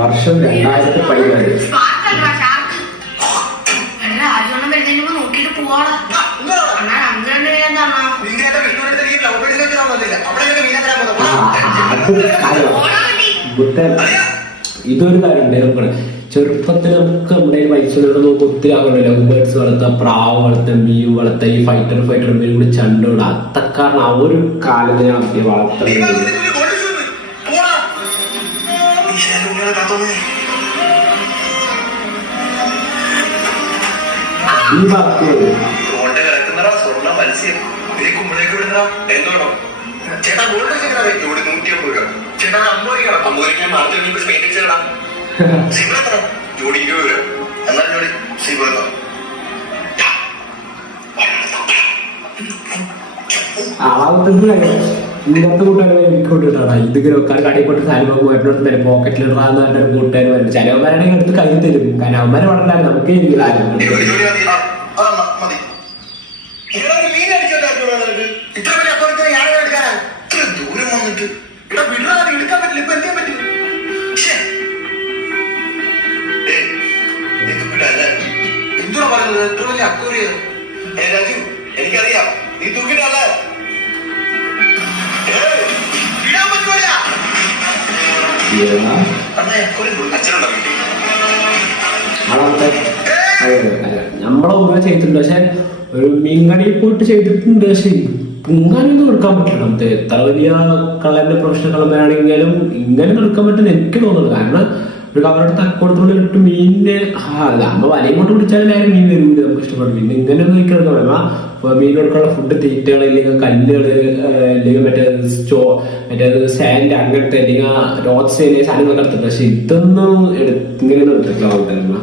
വർഷം 2017. ഇതൊരു കാര്യം ചെറുപ്പത്തിൽ നമുക്ക് നമ്മുടെ പൈസ നമുക്ക് ഒത്തിരി ആഗ്രഹം ലവ് ബേർഡ്സ് വളർത്തുക, പ്രാവ് വളർത്തുക, മീൻ വളർത്തുക, ഈ ഫൈറ്റർ മീൻ കൂടി ചണ്ടോട് അത്തക്കാരണം ആ ഒരു കാലത്ത് ഞാൻ വളർത്തുന്നത്. ഈ വാക്ക് ചേട്ടാ ഗോൾഡ് ഇവിടെ 150 രൂപ. ചേട്ടാ 50 രൂപ. 50 രൂപ മാർക്കറ്റിൽ പെയിന്റ് ചെയ്യണം. സിബിൾ ജോഡി 20 രൂപ. എന്നാൽ ജോഡി സിബിൾ ഇന്നത്തെ കൂട്ടുകാരെ എനിക്കൊണ്ടിട്ടാണ് ഇതിങ്ങനെ കടയിൽപ്പെട്ട് സാധനം പോയിട്ടുണ്ട് പോക്കറ്റിലിടാന്ന് പറഞ്ഞ കൂട്ടുകാർ വരും. ചിലവന്മാരാണെങ്കിൽ എടുത്ത് കയ്യിൽ തരും. കാരണം അവന്മാരെ വളർന്നാൽ നമുക്ക് എനിക്കറിയാം നീ തൂക്കിട്ടല്ലേ നമ്മളെ ഉമ്മ ചെയ്തിട്ടുണ്ട്. പക്ഷെ ഒരു മീൻകടയിൽ പോയിട്ട് ചെയ്തിട്ടുണ്ട്. പക്ഷെ ഇങ്ങനെയൊന്നും എടുക്കാൻ പറ്റില്ല. നമുക്ക് എത്ര വലിയ കള്ളന്റെ പ്രൊഫഷണൽ കള്ളന്മാരാണെങ്കിലും ഇങ്ങനെ എടുക്കാൻ പറ്റുന്ന എനിക്ക് തോന്നുന്നു. കാരണം ഒരു കവറുടെ തക്കോടത്തോടെ ഇട്ട് മീനിനെ നമ്മ വലയും കൊണ്ട് പിടിച്ചാലും മീൻ വരൂല, നമുക്ക് ഇഷ്ടപ്പെടും. പിന്നെ ഇങ്ങനെയൊന്നും എനിക്കെടുക്കാൻ പറ്റില്ല. മീൻ കൊടുക്കാനുള്ള ഫുഡ് തീറ്റകൾ അല്ലെങ്കിൽ കല്ലുകള് അല്ലെങ്കിൽ മറ്റേ സാൻഡ് അങ്ങനത്തെ അല്ലെങ്കിൽ റോഡ്സ് സാധനങ്ങളൊക്കെ എടുത്തിട്ടുണ്ട്. പക്ഷെ ഇതൊന്നും ഇങ്ങനെ എടുത്തിട്ടില്ല.